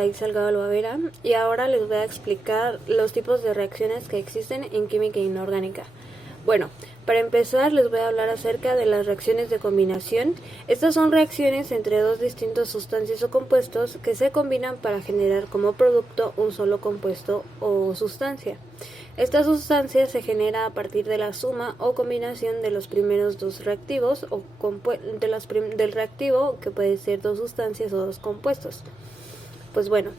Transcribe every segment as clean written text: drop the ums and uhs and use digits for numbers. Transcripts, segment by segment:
Saraí Salgado Loavera y ahora les voy a explicar los tipos de reacciones que existen en química inorgánica. Bueno, para empezar les voy a hablar acerca de las reacciones de combinación. Estas son reacciones entre dos distintas sustancias o compuestos que se combinan para generar como producto un solo compuesto o sustancia. Esta sustancia se genera a partir de la suma o combinación de los primeros dos reactivos o del reactivo, que puede ser dos sustancias o dos compuestos. Pues bueno,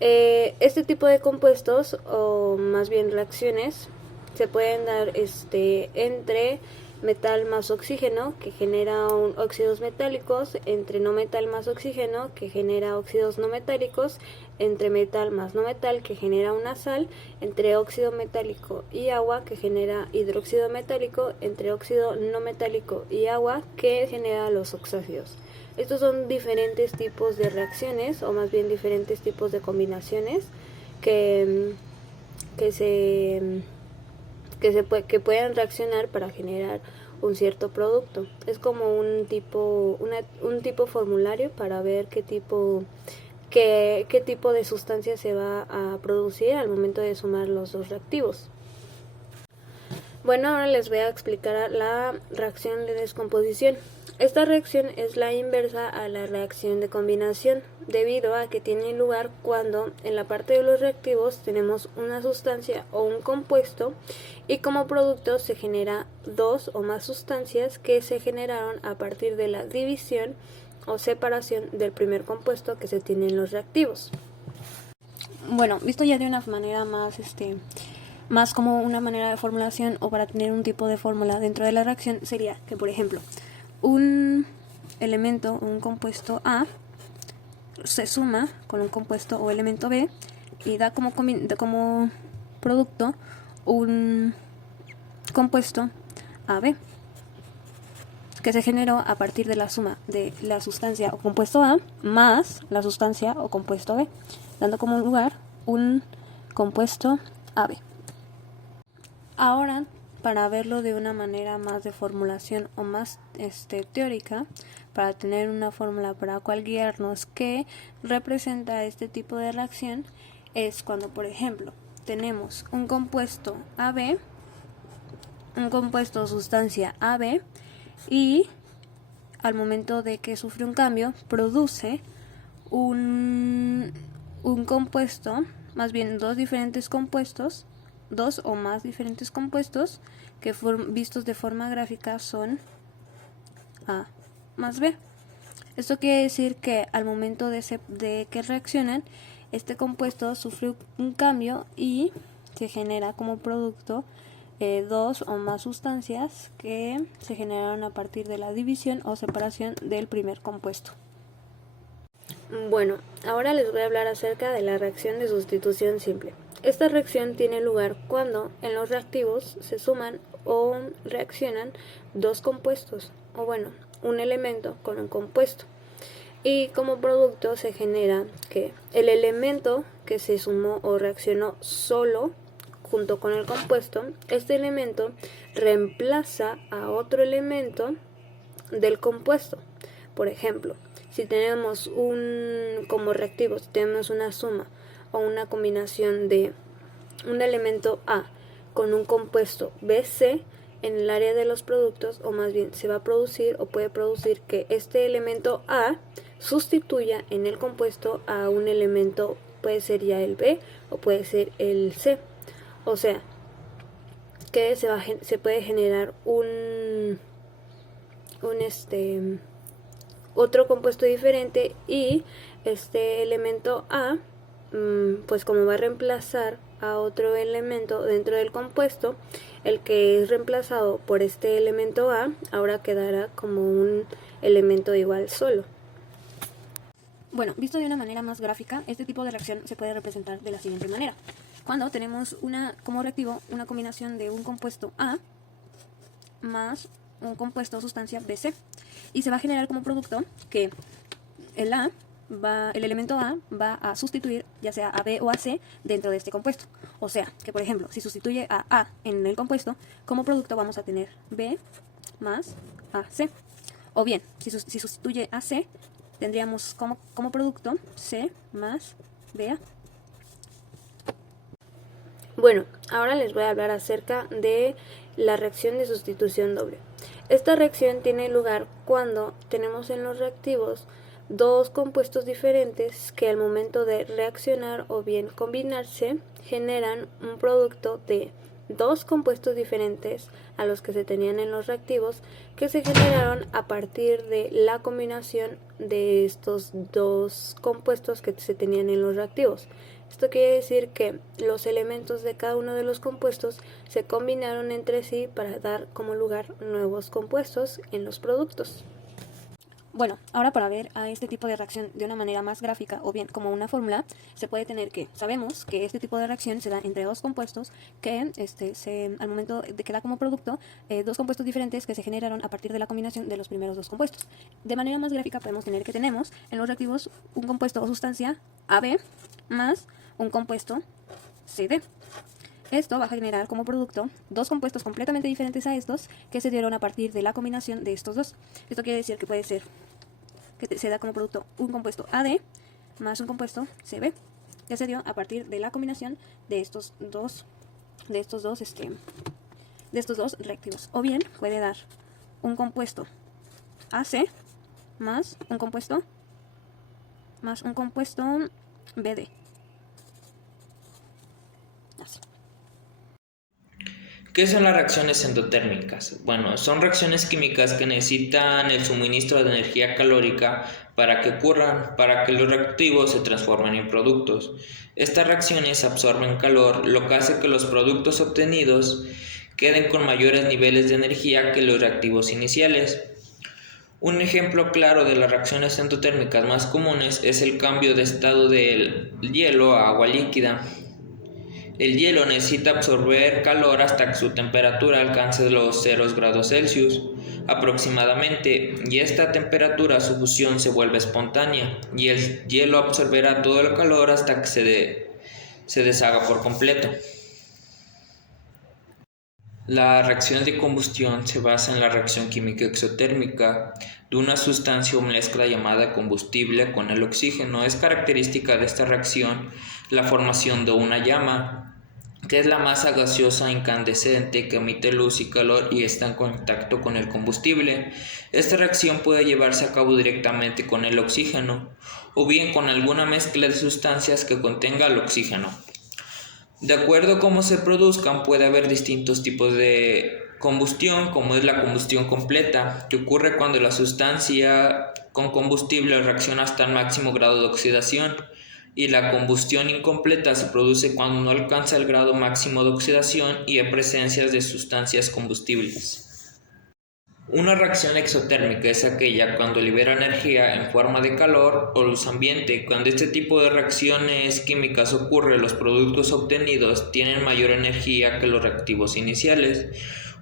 este tipo de compuestos o más bien reacciones se pueden dar entre metal más oxígeno, que genera óxidos metálicos, entre no metal más oxígeno, que genera óxidos no metálicos, entre metal más no metal, que genera una sal, entre óxido metálico y agua, que genera hidróxido metálico, entre óxido no metálico y agua, que genera los oxácidos. Estos son diferentes tipos de reacciones, o más bien diferentes tipos de combinaciones que pueden reaccionar para generar un cierto producto. Es como un tipo formulario para ver qué tipo de sustancia se va a producir al momento de sumar los dos reactivos. Bueno, ahora les voy a explicar la reacción de descomposición. Esta reacción es la inversa a la reacción de combinación, debido a que tiene lugar cuando en la parte de los reactivos tenemos una sustancia o un compuesto y como producto se genera dos o más sustancias que se generaron a partir de la división o separación del primer compuesto que se tiene en los reactivos. Bueno, visto ya de una manera más como una manera de formulación o para tener un tipo de fórmula dentro de la reacción sería que, por ejemplo, un elemento o un compuesto A se suma con un compuesto o elemento B y da como producto un compuesto AB que se generó a partir de la suma de la sustancia o compuesto A más la sustancia o compuesto B, dando como lugar un compuesto AB. Ahora, para verlo de una manera más de formulación o más teórica, para tener una fórmula para cual guiarnos que representa este tipo de reacción, es cuando, por ejemplo, tenemos un compuesto AB, un compuesto o sustancia AB, y al momento de que sufre un cambio, produce un compuesto, más bien dos o más diferentes compuestos que vistos de forma gráfica son A más B. Esto quiere decir que al momento de que reaccionan, este compuesto sufre un cambio y se genera como producto dos o más sustancias que se generaron a partir de la división o separación del primer compuesto. Bueno, ahora les voy a hablar acerca de la reacción de sustitución simple. Esta reacción tiene lugar cuando en los reactivos se suman o reaccionan dos compuestos, o bueno, un elemento con un compuesto. Y como producto se genera que el elemento que se sumó o reaccionó solo junto con el compuesto, este elemento reemplaza a otro elemento del compuesto. Por ejemplo, si tenemos como reactivo, si tenemos una suma o una combinación de un elemento A con un compuesto BC, en el área de los productos, o más bien se va a producir o puede producir que este elemento A sustituya en el compuesto a un elemento, puede ser ya el B o puede ser el C. O sea, que se puede generar otro compuesto diferente y este elemento A, pues como va a reemplazar a otro elemento dentro del compuesto, el que es reemplazado por este elemento A ahora quedará como un elemento igual solo. Bueno, visto de una manera más gráfica, este tipo de reacción se puede representar de la siguiente manera. Cuando tenemos como reactivo una combinación de un compuesto A más un compuesto o sustancia BC, y se va a generar como producto que el elemento A va a sustituir ya sea a B o a C dentro de este compuesto. O sea, que por ejemplo, si sustituye a A en el compuesto, como producto vamos a tener B más AC. O bien, si sustituye a C, tendríamos como producto C más vea. Bueno, ahora les voy a hablar acerca de la reacción de sustitución doble. Esta reacción tiene lugar cuando tenemos en los reactivos dos compuestos diferentes que al momento de reaccionar o bien combinarse generan un producto de dos compuestos diferentes a los que se tenían en los reactivos que se generaron a partir de la combinación de estos dos compuestos que se tenían en los reactivos. Esto quiere decir que los elementos de cada uno de los compuestos se combinaron entre sí para dar como lugar nuevos compuestos en los productos. Bueno, ahora para ver a este tipo de reacción de una manera más gráfica o bien como una fórmula, se puede tener que sabemos que este tipo de reacción se da entre dos compuestos que al momento de que da como producto dos compuestos diferentes que se generaron a partir de la combinación de los primeros dos compuestos. De manera más gráfica podemos tener que tenemos en los reactivos un compuesto o sustancia AB más un compuesto CD. Esto va a generar como producto dos compuestos completamente diferentes a estos que se dieron a partir de la combinación de estos dos. Esto quiere decir que puede ser que se da como producto un compuesto AD más un compuesto CB, que se dio a partir de la combinación de estos dos reactivos. O bien puede dar un compuesto AC más un compuesto BD. Así. ¿Qué son las reacciones endotérmicas? Bueno, son reacciones químicas que necesitan el suministro de energía calórica para que ocurran, para que los reactivos se transformen en productos. Estas reacciones absorben calor, lo que hace que los productos obtenidos queden con mayores niveles de energía que los reactivos iniciales. Un ejemplo claro de las reacciones endotérmicas más comunes es el cambio de estado del hielo a agua líquida. El hielo necesita absorber calor hasta que su temperatura alcance los 0 grados Celsius aproximadamente, y a esta temperatura su fusión se vuelve espontánea y el hielo absorberá todo el calor hasta que se deshaga por completo. La reacción de combustión se basa en la reacción química exotérmica de una sustancia o mezcla llamada combustible con el oxígeno. Es característica de esta reacción la formación de una llama, que es la masa gaseosa incandescente que emite luz y calor y está en contacto con el combustible. Esta reacción puede llevarse a cabo directamente con el oxígeno o bien con alguna mezcla de sustancias que contenga el oxígeno. De acuerdo a cómo se produzcan, puede haber distintos tipos de combustión, como es la combustión completa, que ocurre cuando la sustancia con combustible reacciona hasta el máximo grado de oxidación, y la combustión incompleta se produce cuando no alcanza el grado máximo de oxidación y hay presencias de sustancias combustibles. Una reacción exotérmica es aquella cuando libera energía en forma de calor o luz ambiente. Cuando este tipo de reacciones químicas ocurre, los productos obtenidos tienen mayor energía que los reactivos iniciales.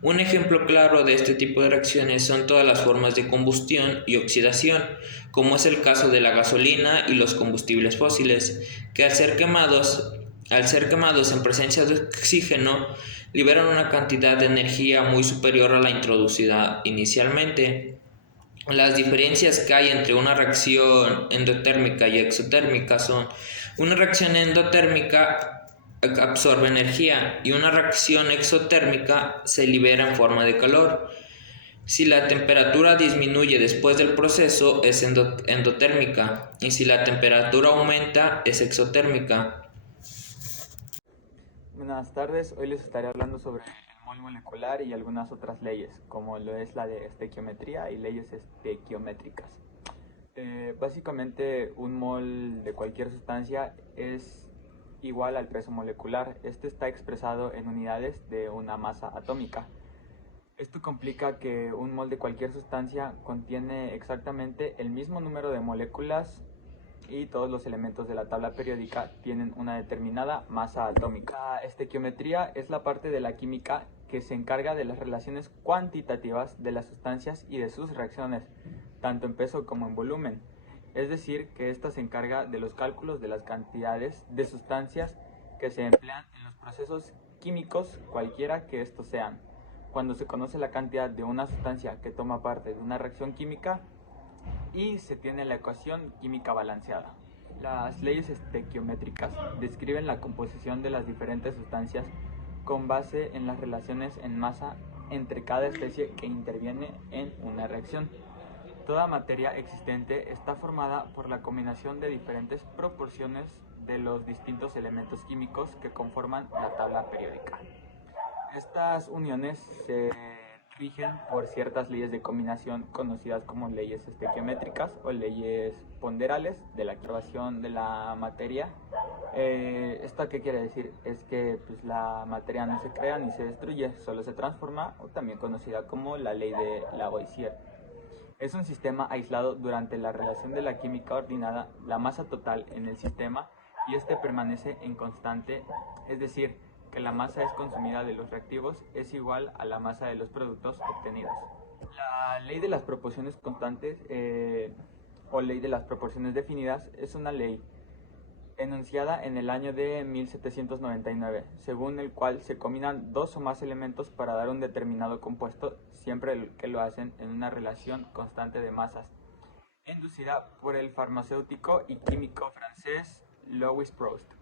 Un ejemplo claro de este tipo de reacciones son todas las formas de combustión y oxidación, como es el caso de la gasolina y los combustibles fósiles, que al ser quemados en presencia de oxígeno, liberan una cantidad de energía muy superior a la introducida inicialmente. Las diferencias que hay entre una reacción endotérmica y exotérmica son: una reacción endotérmica absorbe energía y una reacción exotérmica se libera en forma de calor. Si la temperatura disminuye después del proceso es endotérmica, y si la temperatura aumenta es exotérmica. Buenas tardes, hoy les estaré hablando sobre el mol molecular y algunas otras leyes, como lo es la de estequiometría y leyes estequiométricas. Básicamente un mol de cualquier sustancia es igual al peso molecular. Este está expresado en unidades de una masa atómica. Esto complica que un mol de cualquier sustancia contiene exactamente el mismo número de moléculas y todos los elementos de la tabla periódica tienen una determinada masa atómica. La estequiometría es la parte de la química que se encarga de las relaciones cuantitativas de las sustancias y de sus reacciones, tanto en peso como en volumen. Es decir, que esta se encarga de los cálculos de las cantidades de sustancias que se emplean en los procesos químicos, cualquiera que estos sean. Cuando se conoce la cantidad de una sustancia que toma parte de una reacción química y se tiene la ecuación química balanceada. Las leyes estequiométricas describen la composición de las diferentes sustancias con base en las relaciones en masa entre cada especie que interviene en una reacción. Toda materia existente está formada por la combinación de diferentes proporciones de los distintos elementos químicos que conforman la tabla periódica. Estas uniones se rigen por ciertas leyes de combinación conocidas como leyes estequiométricas o leyes ponderales de la conservación de la materia. ¿Esto qué quiere decir? Es que pues, la materia no se crea ni se destruye, solo se transforma, o también conocida como la ley de Lavoisier. Es un sistema aislado durante la relación de la química ordenada, la masa total en el sistema y este permanece en constante, es decir, que la masa es consumida de los reactivos es igual a la masa de los productos obtenidos. La ley de las proporciones constantes o ley de las proporciones definidas es una ley enunciada en el año de 1799, según el cual se combinan dos o más elementos para dar un determinado compuesto, siempre que lo hacen en una relación constante de masas, inducida por el farmacéutico y químico francés Louis Proust.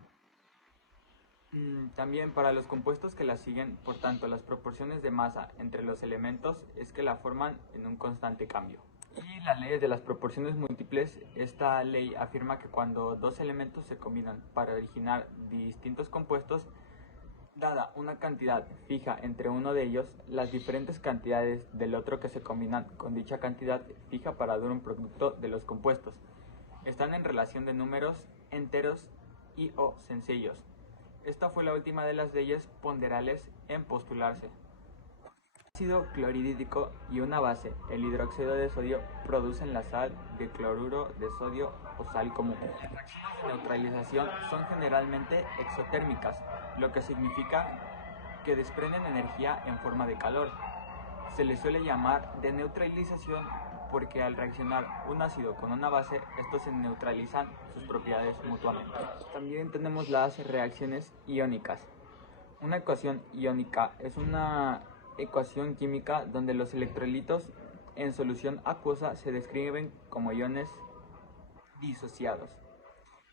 También para los compuestos que la siguen, por tanto, las proporciones de masa entre los elementos es que la forman en un constante cambio. Y las leyes de las proporciones múltiples, esta ley afirma que cuando dos elementos se combinan para originar distintos compuestos, dada una cantidad fija entre uno de ellos, las diferentes cantidades del otro que se combinan con dicha cantidad fija para dar un producto de los compuestos están en relación de números enteros y o sencillos. Esta fue la última de las leyes ponderales en postularse. Ácido clorhídrico y una base, el hidróxido de sodio, producen la sal de cloruro de sodio o sal común. Las reacciones de neutralización son generalmente exotérmicas, lo que significa que desprenden energía en forma de calor. Se les suele llamar de neutralización porque al reaccionar un ácido con una base, estos se neutralizan sus propiedades mutuamente. También tenemos las reacciones iónicas. Una ecuación iónica es una ecuación química donde los electrolitos en solución acuosa se describen como iones disociados.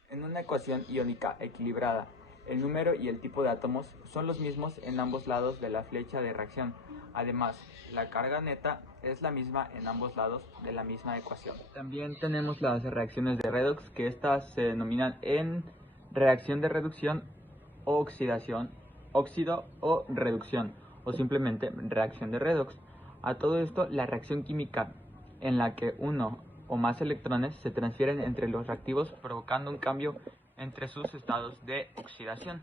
En una ecuación iónica equilibrada, el número y el tipo de átomos son los mismos en ambos lados de la flecha de reacción. Además, la carga neta es la misma en ambos lados de la misma ecuación. También tenemos las reacciones de redox, que estas se denominan en reacción de reducción o oxidación, óxido o reducción, o simplemente reacción de redox. A todo esto, la reacción química en la que uno o más electrones se transfieren entre los reactivos provocando un cambio entre sus estados de oxidación.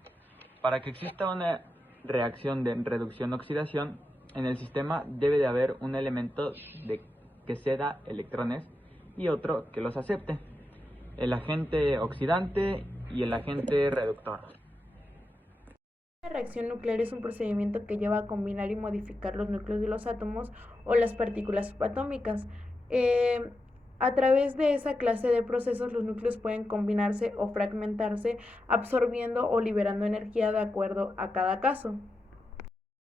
Para que exista una reacción de reducción-oxidación, en el sistema debe de haber un elemento que ceda electrones y otro que los acepte, el agente oxidante y el agente reductor. La reacción nuclear es un procedimiento que lleva a combinar y modificar los núcleos de los átomos o las partículas subatómicas. A través de esa clase de procesos, los núcleos pueden combinarse o fragmentarse, absorbiendo o liberando energía de acuerdo a cada caso.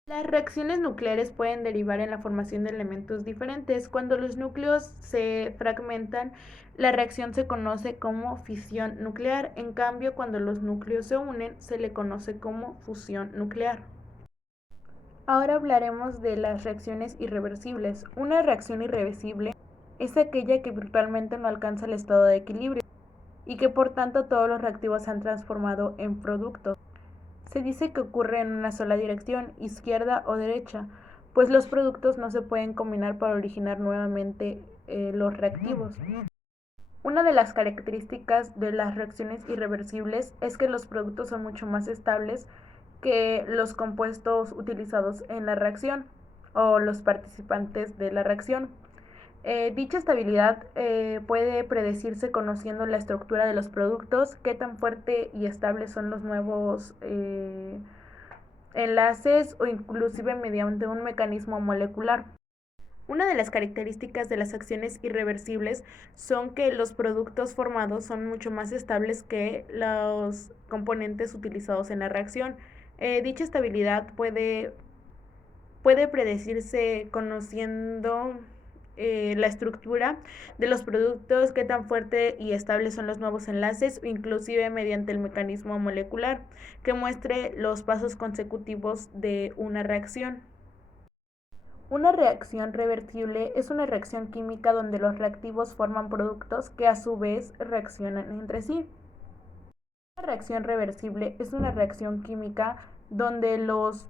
Las reacciones nucleares pueden derivar en la formación de elementos diferentes. Cuando los núcleos se fragmentan, la reacción se conoce como fisión nuclear. En cambio, cuando los núcleos se unen, se le conoce como fusión nuclear. Ahora hablaremos de las reacciones irreversibles. Una reacción irreversible es aquella que virtualmente no alcanza el estado de equilibrio y que por tanto todos los reactivos se han transformado en productos. Se dice que ocurre en una sola dirección, izquierda o derecha, pues los productos no se pueden combinar para originar nuevamente los reactivos. Una de las características de las reacciones irreversibles es que los productos son mucho más estables que los compuestos utilizados en la reacción o los participantes de la reacción. Dicha estabilidad puede predecirse conociendo la estructura de los productos, qué tan fuerte y estable son los nuevos enlaces o inclusive mediante un mecanismo molecular. Una de las características de las acciones irreversibles son que los productos formados son mucho más estables que los componentes utilizados en la reacción. Dicha estabilidad puede predecirse conociendo la estructura de los productos, qué tan fuerte y estable son los nuevos enlaces, inclusive mediante el mecanismo molecular, que muestre los pasos consecutivos de una reacción. Una reacción reversible es una reacción química donde los reactivos forman productos que a su vez reaccionan entre sí. Una reacción reversible es una reacción química donde los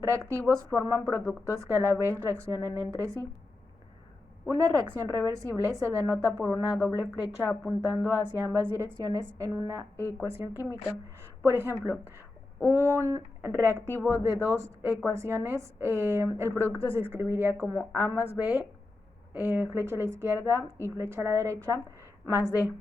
reactivos forman productos que a la vez reaccionan entre sí. Una reacción reversible se denota por una doble flecha apuntando hacia ambas direcciones en una ecuación química. Por ejemplo, un reactivo de dos ecuaciones, el producto se escribiría como A más B, flecha a la izquierda y flecha a la derecha, más D.